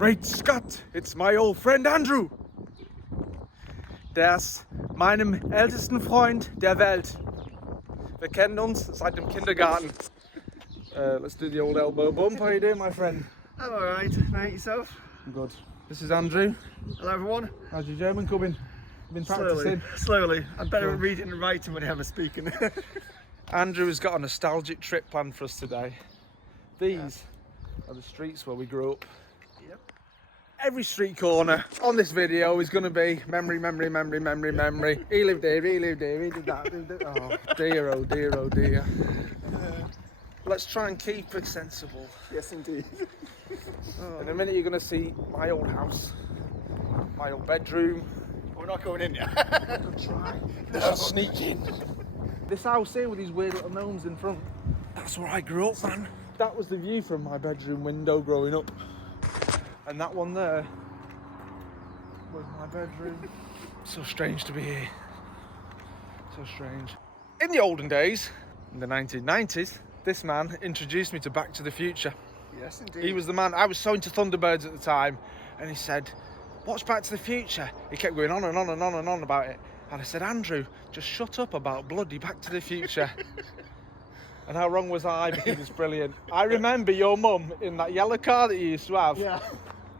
Great Scott, it's my old friend Andrew. Der ist meinem ältesten Freund der Welt. Wir kennen uns seit dem Kindergarten. Let's do the old elbow bump. How you doing, my friend? I'm alright, mate. Yourself? I'm good. This is Andrew. Hello, everyone. How's your German coming? Been practicing? Slowly. I'm better at reading and writing when I'm speaking. Andrew has got a nostalgic trip planned for us today. These are the streets where we grew up. Yep. Every street corner on this video is going to be memory. He lived here, he lived here, he did that. Oh dear, oh dear, oh dear. Let's try and keep it sensible. Yes, indeed. In a minute you're going to see my old house, my old bedroom. We're not going in yet. Good try. Let's sneak in. This house here with these weird little gnomes in front, that's where I grew up, man. That was the view from my bedroom window growing up. And that one there was my bedroom. So strange to be here. So strange. In the olden days, in the 1990s, this man introduced me to Back to the Future. Yes, indeed. He was the man. I was so into Thunderbirds at the time, and he said, "What's Back to the Future?" He kept going on and on and on and on about it. And I said, "Andrew, just shut up about bloody Back to the Future." And how wrong was I? Because it's brilliant. I remember your mum in that yellow car that you used to have. Yeah.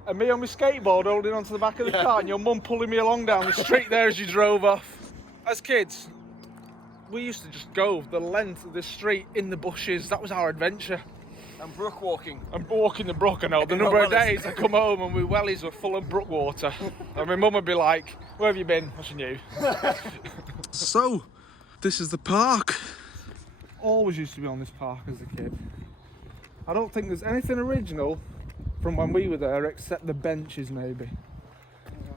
And me on my skateboard holding onto the back of the car, and your mum pulling me along down the street there as you drove off. As kids, we used to just go the length of the street in the bushes. That was our adventure. And brook walking. And walking the brook, I know. The number of days I come home and my wellies were full of brook water. And my mum would be like, "Where have you been?" What's new? So, this is the park. Always used to be on this park as a kid. I don't think there's anything original from when we were there except the benches maybe.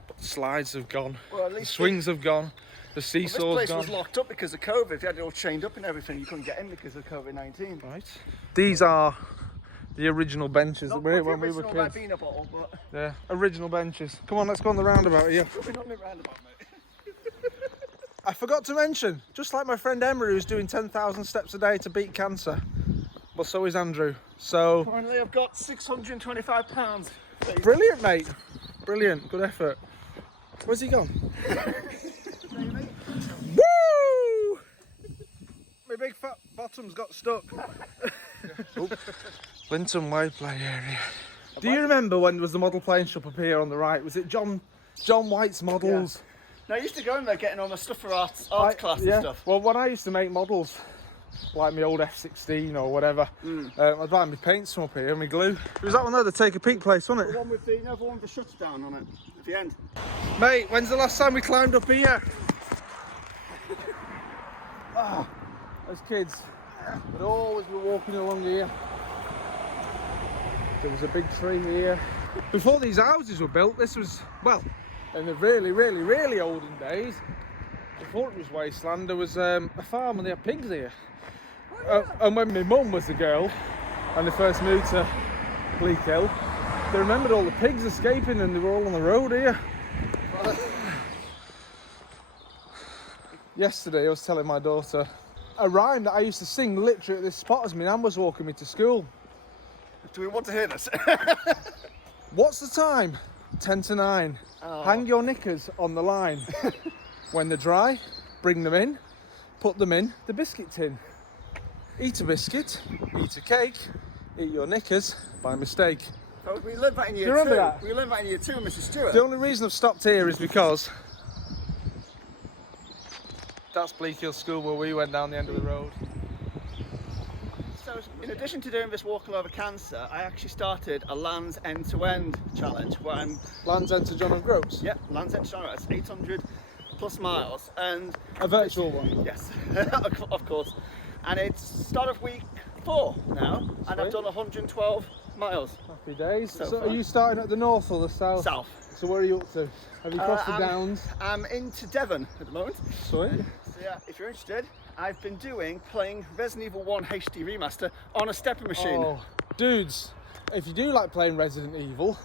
But the slides have gone, Well, at the least swings have gone, the seesaw's this place gone. was locked up because of COVID. If you had it all chained up and everything, you couldn't get in because of COVID-19. Right. These are the original benches that Not we quite had the when we were original kids. Ribena bottle, but Yeah, original benches. Come on, let's go on the roundabout here. we're not in the roundabout, mate. I forgot to mention, just like my friend Emma who's doing 10,000 steps a day to beat cancer, but so is Andrew. So, Finally, I've got £625. brilliant, mate. Brilliant, good effort. Where's he gone? Woo! My big fat bottom's got stuck. Linton Way play area. Do you remember when there was the model plane shop up here on the right? Was it John White's models? Yeah. No, I used to go in there getting all my stuff for arts class and stuff. Well, when I used to make models, like my old F16 or whatever, I'd buy my paints from up here and my glue. It was that one there, the Take a Peek place, wasn't The it? one with the, the one with the shutter down on it at the end. Mate, when's the last time we climbed up here? As kids, we'd always be walking along here. There was a big tree here. Before these houses were built, this was, well, in the really olden days, before it was wasteland, there was a farm and they had pigs here. And when my mum was a girl and they first moved to Bleak Hill, they remembered all the pigs escaping and they were all on the road here. Yesterday I was telling my daughter a rhyme that I used to sing literally at this spot as my nan was walking me to school. Do we want to hear this? What's the time? 10 to 9. Oh. Hang your knickers on the line. When they're dry, bring them in, put them in the biscuit tin. Eat a biscuit, eat a cake, eat your knickers by mistake. Oh, we learned that in year You remember 2. that? We learned that in year 2, Mrs. Stewart. The only reason I've stopped here is because that's Bleak Hill School where we went down the end of the road. So, in addition to doing this walk all over cancer, I actually started a Land's End to End challenge where I'm. Land's End to John of Groats? Yeah, Land's End to John. It's 800 plus miles, and A virtual one? yes, of course. And it's start of week 4 now, and I've Sweet. done 112 miles. Happy days. So So far. are you starting at the north or the south? South. So where are you up to? Have you crossed the downs? I'm into Devon at the moment. Sweet. So yeah, if you're interested, I've been playing Resident Evil 1 HD Remaster on a stepping machine. Oh, dudes, if you do like playing Resident Evil,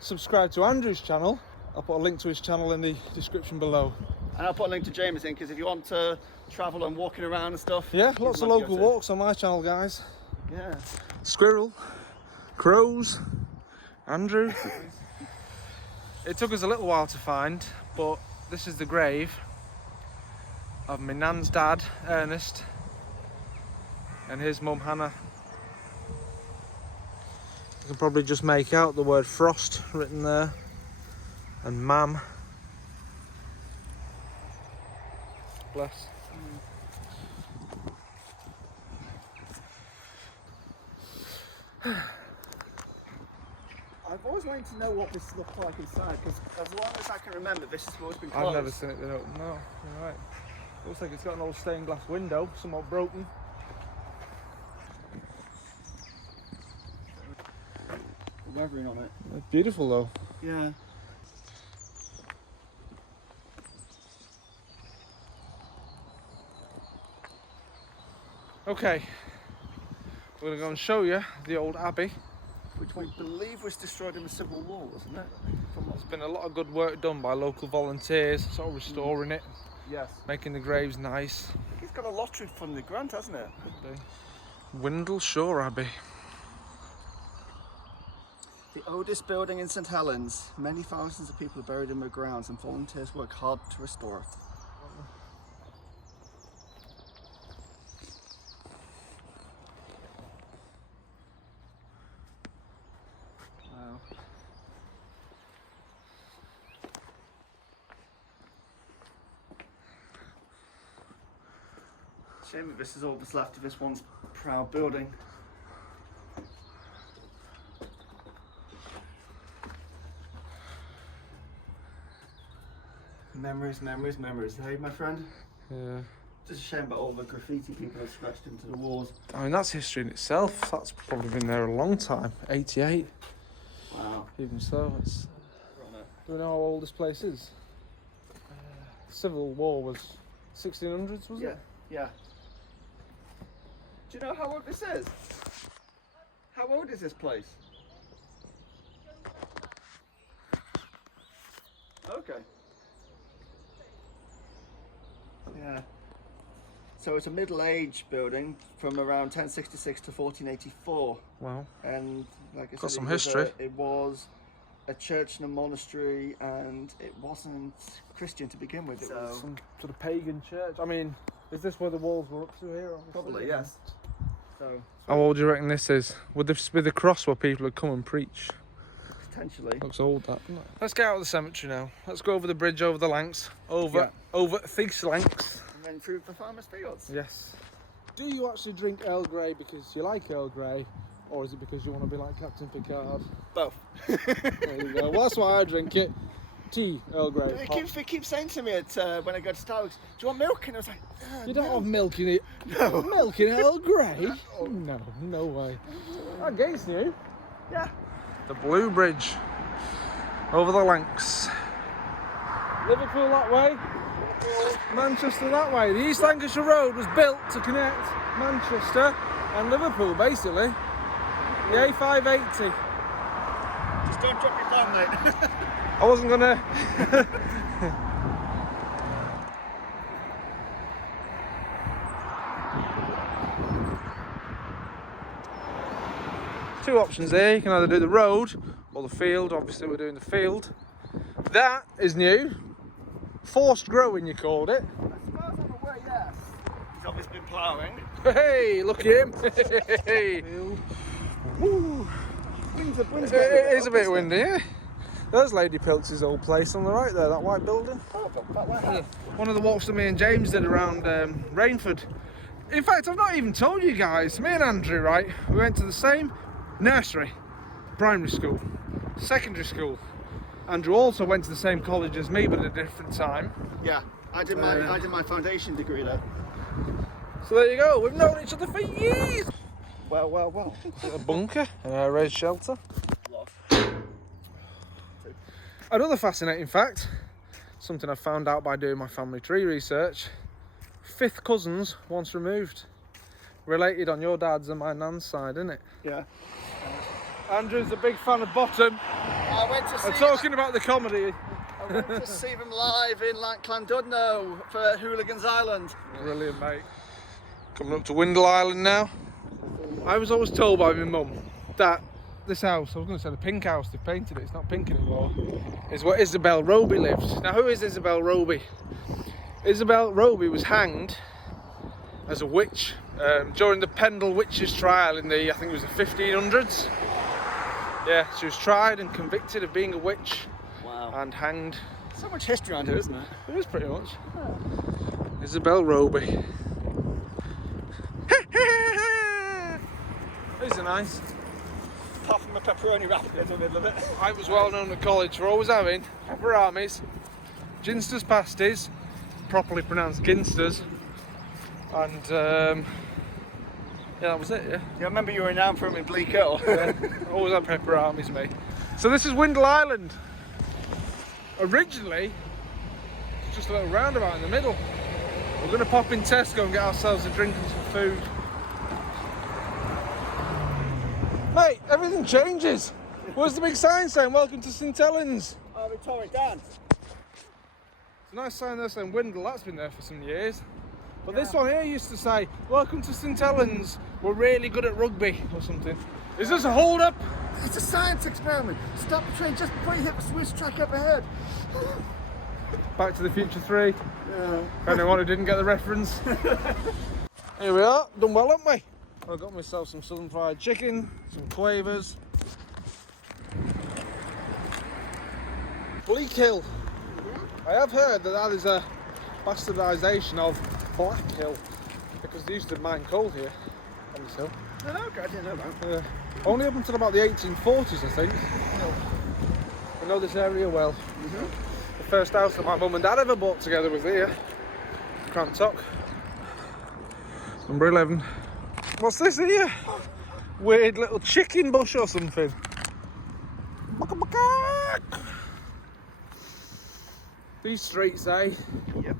subscribe to Andrew's channel. I'll put a link to his channel in the description below. And I'll put a link to James in, because if you want to travel and walking around and stuff. Yeah, he's lots the of man to local go to. walks on my channel, guys. Yeah. Squirrel, crows, Andrew. It took us a little while to find, but this is the grave of my nan's dad, Ernest, and his mum, Hannah. You can probably just make out the word Frost written there, and Mam. Bless. I've always wanted to know what this looks like inside, because as long as I can remember, this has always been closed. I've never seen it been open, no, you're right. Looks like it's got an old stained glass window, somewhat broken. Weathering on it. It's beautiful though. Yeah. Okay, we're gonna go and show you the old abbey. Which we believe was destroyed in the Civil War, wasn't it? There's been a lot of good work done by local volunteers, sort of restoring it, Yes. making the graves nice. I think it's got a lottery funded grant, hasn't it? Could be. Windle Shore Abbey. The oldest building in St Helens. Many thousands of people are buried in the grounds and volunteers work hard to restore it. Wow. Shame that this is all that's left of this once proud building. Memories, memories, memories. Hey, my friend? Yeah. Just a shame about all the graffiti people have scratched into the walls. I mean, that's history in itself. That's probably been there a long time. 88. Wow. Even so, it's... Do we know how old this place is? Civil War was 1600s, was Yeah, it? yeah. Do you know how old this is? How old is this place? Okay. Yeah. So it's a middle-aged building from around 1066 to 1484. Wow. And like I Got said, some it was history. it was a church and a monastery, and it wasn't Christian to begin with. It was Some sort of pagan church. I mean, is this where the walls were up to here? Obviously? probably, yes. So How old do you reckon this is? With the cross where people would come and preach. potentially. Looks old, that, doesn't it? Let's get out of the cemetery now. Let's go over the bridge, over the Lanks, over Thig's Lanks. And then through the farmers' fields. Yes. Do you actually drink Earl Grey because you like Earl Grey, or is it because you want to be like Captain Picard? Both. There you go. Well, that's why I drink it. Tea, Earl Grey. They keep saying to me when I go to Starbucks, do you want milk? And I was like, You don't have milk in it. No. Milk in Earl Grey? No, no way. That gate's new. Yeah. The Blue Bridge. Over the Lanks. Liverpool that way. Manchester that way. The East Lancashire Road was built to connect Manchester and Liverpool, basically. The A580. Just don't drop your phone, mate. I wasn't gonna. Two options there. You can either do the road or the field. Obviously, we're doing the field. That is new. Forced growing, you called it. As far as I'm aware, yes. He's obviously been ploughing. Hey, look at him. Hey. Woo. Wind's It is a bit windy, yeah. There's Lady Piltz's old place on the right there, that white building. Oh, that way. One of the walks that me and James did around Rainford. In fact, I've not even told you guys. Me and Andrew, right, we went to the same nursery, primary school, secondary school. Andrew also went to the same college as me, but at a different time. Yeah, I did my foundation degree there. So there you go, we've known each other for years. Well. A bunker, a raised shelter. Another fascinating fact, something I found out by doing my family tree research, 5th cousins once removed. Related on your dad's and my nan's side, isn't it? Yeah. Andrew's a big fan of Bottom. I went to see I'm talking about the comedy. I went to see them live in Llandudno for Hooligans Island. Brilliant, mate. Coming up to Windle Island now. I was always told by my mum that this house, I was going to say the pink house, they've painted it, it's not pink anymore, is where Isabel Roby lives. Now, who is Isabel Roby? Isabel Roby was hanged as a witch during the Pendle witches trial in the, I think it was the 1500s. Yeah, she was tried and convicted of being a witch. Wow. And hanged. So much history around here, isn't it? It is pretty much. Oh. Isabel Roby. These are nice. Apart from a pepperoni wrap in the middle of it. I was well known at college for always having pepperonis, ginsters pasties, properly pronounced ginsters, and yeah, that was it. Yeah. Yeah, I remember you were renowned for them in Bleak Hill. Yeah, always had pepperonis, mate. So this is Windle Island. Originally, it's just a little roundabout in the middle. We're going to pop in Tesco and get ourselves a drink and some food. Mate, everything changes. Where's the big sign saying welcome to St Helens? Oh, we tore it down. It's a nice sign there saying Windle, that's been there for some years. But this one here used to say, welcome to St Helens, we're really good at rugby, or something. Is this a hold up? It's a science experiment. Stop the train just before you hit the switch track up ahead. Back to the Future 3. Yeah. For anyone who didn't get the reference. Here we are, done well, haven't we? I've got myself some southern fried chicken, some quavers. Bleak Hill. I have heard that is a bastardisation of Black Hill, because they used to mine coal here on this hill. I didn't know that. Only up until about the 1840s, I think. I know this area well. The first house that my mum and dad ever bought together was here. Crantock. Number 11. What's this here? Weird little chicken bush or something. These streets, eh? Yep.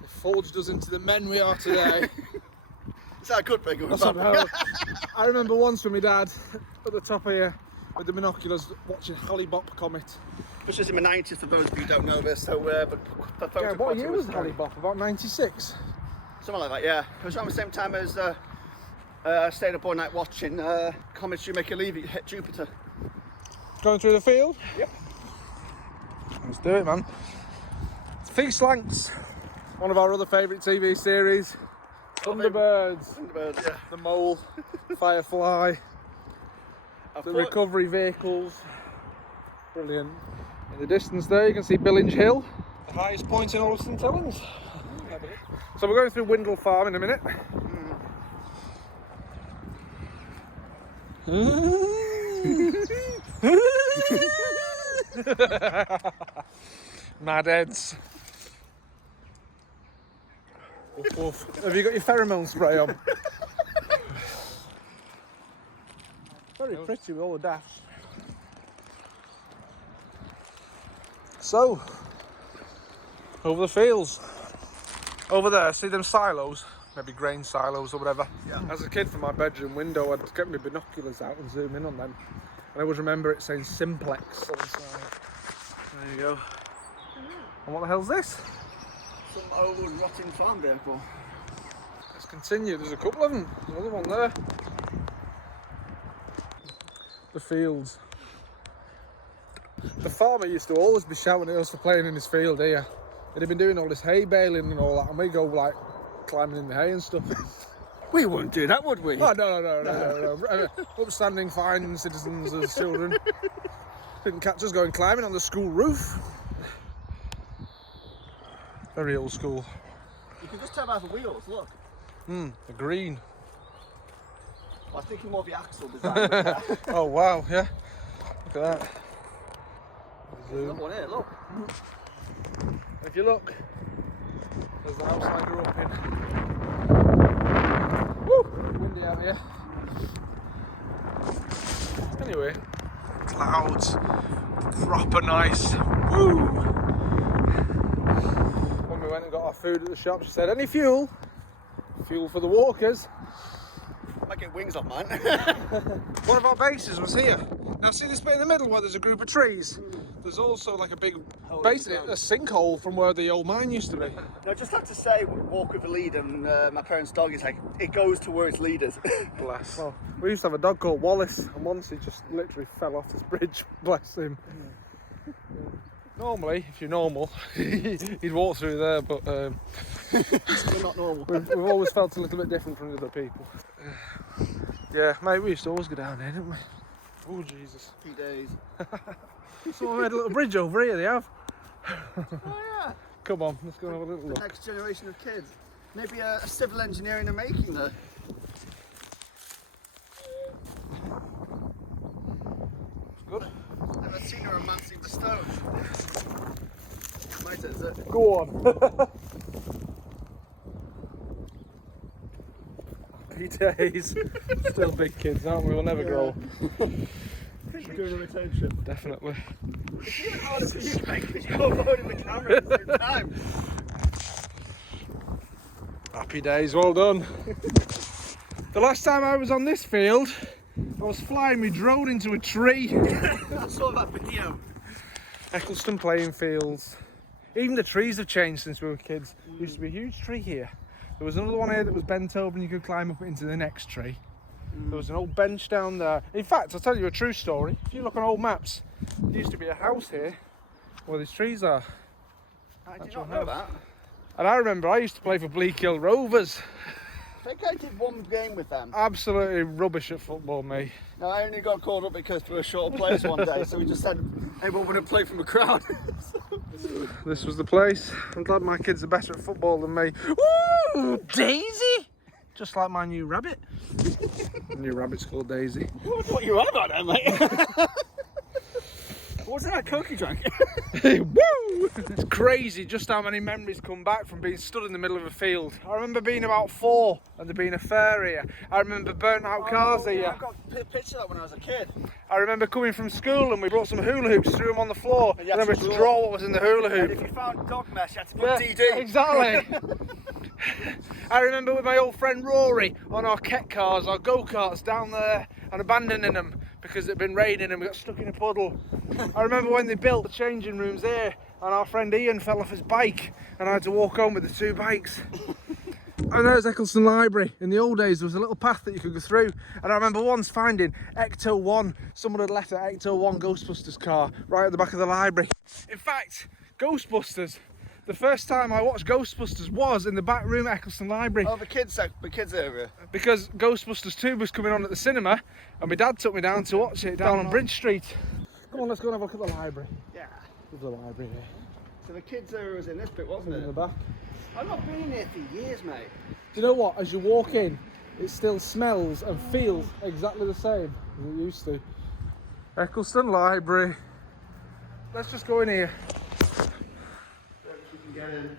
They forged us into the men we are today. Is that a good thing? I don't know. I remember once with my dad at the top here with the binoculars watching Hale-Bopp comet. This is in the 90s for those of you who don't know this. So, but the photo Yeah, what year was Hale-Bopp? About 96? Something like that, yeah. It was around the same time as stayed up all night watching comets you make you leave it hit Jupiter. Going through the field? Yep. Let's do it, man. It's Feast Lanks, one of our other favourite TV series. Thunderbirds, Thunderbirds, yeah. the mole, Firefly, the recovery vehicles. Brilliant. In the distance there you can see Billinge Hill, the highest point in all of St Helens. So we're going through Windle Farm in a minute. Mad heads. Woof, woof. Have you got your pheromone spray on? Very pretty with all the daffs. So, over the fields. Over there, see them silos? Maybe grain silos or whatever. Yeah. As a kid, from my bedroom window, I'd get my binoculars out and zoom in on them. And I always remember it saying Simplex on the side. There you go. And what the hell's this? Some old rotting farm vehicle. Let's continue. There's a couple of them. There's another one there. The fields. The farmer used to always be shouting at us for playing in his field here. He'd have been doing all this hay baling and all that, and we go like climbing in the hay and stuff. We wouldn't do that, would we? Oh, no. Upstanding, fine citizens as children. Didn't catch us going climbing on the school roof. Very old school. You can just tell by the wheels, look. The green. I was thinking more of the axle design. Oh wow, yeah. Look at that. There's another one here, look. If you look, there's the house I grew up in. Woo! Windy out here. Anyway, clouds, proper nice. Woo! When we went and got our food at the shop, she said, "Any fuel? Fuel for the walkers." Might get wings on mine. One of our bases was here. Now see this bit in the middle where there's a group of trees? There's also like a big, basically a sinkhole from where the old mine used to be. I just have to say, walk with the lead, and my parents' dog is like, it goes to where its lead is. Bless. Well, we used to have a dog called Wallace, and once he just literally fell off this bridge. Bless him. Normally, if you're normal, he'd walk through there, but Still not normal. we've always felt a little bit different from the other people. Yeah, mate, we used to always go down there, didn't we? Oh, Jesus. Happy days. Someone made a little bridge over here, they have. Oh yeah. Come on, let's go and have a little The look. next generation of kids. Maybe a civil engineer in the making there. Good. Never seen her romancing the stone. Might is it? Go on. Happy days. Still big kids, aren't we? We'll never grow. Good retention. Definitely. It's even harder for you, mate, because you're holding the camera at the same time. Happy days, well done. The last time I was on this field, I was flying my drone into a tree. I saw that video. Eccleston playing fields. Even the trees have changed since we were kids. There used to be a huge tree here. There was another one here that was bent over and you could climb up into the next tree. There was an old bench down there. In fact, I'll tell you a true story. If you look on old maps, there used to be a house here where these trees are. I did not know that. And I remember I used to play for Bleak Hill Rovers. I think I did one game with them. Absolutely rubbish at football, mate. No, I only got called up because we were short players one day, so we just said everyone would have played from a crowd. This was the place. I'm glad my kids are better at football than me. Ooh, Daisy! Just like my new rabbit. The new rabbit's called Daisy. What are you on about there, mate? What was that Coke you drank? Woo! It's crazy just how many memories come back from being stood in the middle of a field. I remember being about 4 and there being a fair here. I remember burnt out cars here. I got a picture of that when I was a kid. I remember coming from school and we brought some hula hoops, threw them on the floor, And you and had then to we had to draw. draw what was in the hula And hoop. if you found dog mess, you had to put Yeah, DD. exactly. I remember with my old friend Rory on our ket cars, our go-karts down there, and abandoning them because it had been raining and we got stuck in a puddle. I remember when they built the changing rooms here and our friend Ian fell off his bike and I had to walk home with the 2 bikes. And there's Eccleston Library. In the old days there was a little path that you could go through, and I remember once finding pt.1. Someone had left an pt.1 Ghostbusters car right at the back of the library. In fact, Ghostbusters, the first time I watched Ghostbusters was in the back room at Eccleston Library. Oh, the kids area. Because Ghostbusters 2 was coming on at the cinema and my dad took me down to watch it down on Bridge Street. Come on, let's go and have a look at the library. Yeah. There's the library here. So the kids area was in this bit, wasn't In the it? back. I've not been in here for years, mate. Do you know what? As you walk in, it still smells and feels exactly the same as it used to. Eccleston Library. Let's just go in here. You can get in.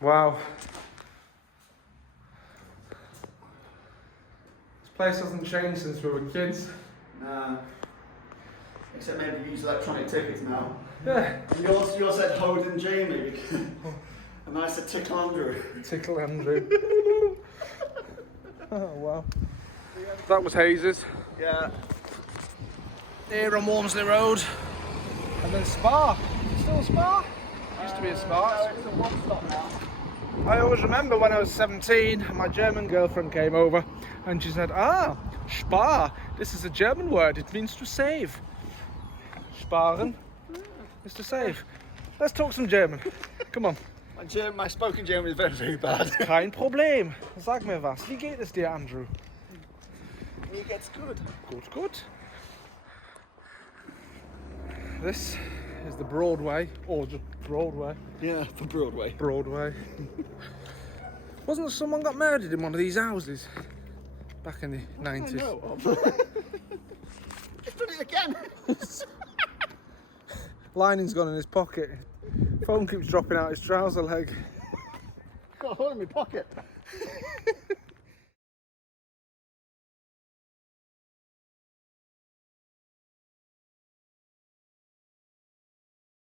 Wow. This place hasn't changed since we were kids. Nah. Except maybe you use electronic tickets now. Yeah. Yours said Hoden Jamie. And I said Tickle Andrew. Tickle Andrew. Oh wow. That was Hayes's. Yeah. Here on Walmsley Road. And then Spa. Still Spa? Used to be a Spa. It's a one-stop now. I always remember when I was 17, my German girlfriend came over and she said, "Ah, Spar, this is a German word, it means to save." Sparen is to save. Let's talk some German. Come on. My spoken German is very, very bad. Kein Problem. Sag mir was. Wie geht es dir, Andrew? Mir geht's good. Good, good. This is the Broadway, or just Broadway. Yeah, for Broadway. Broadway. Wasn't someone got murdered in one of these houses back in the 90s? I know of. It's done it again. Lining's gone in his pocket. Phone keeps dropping out his trouser leg. Got a hole in my pocket.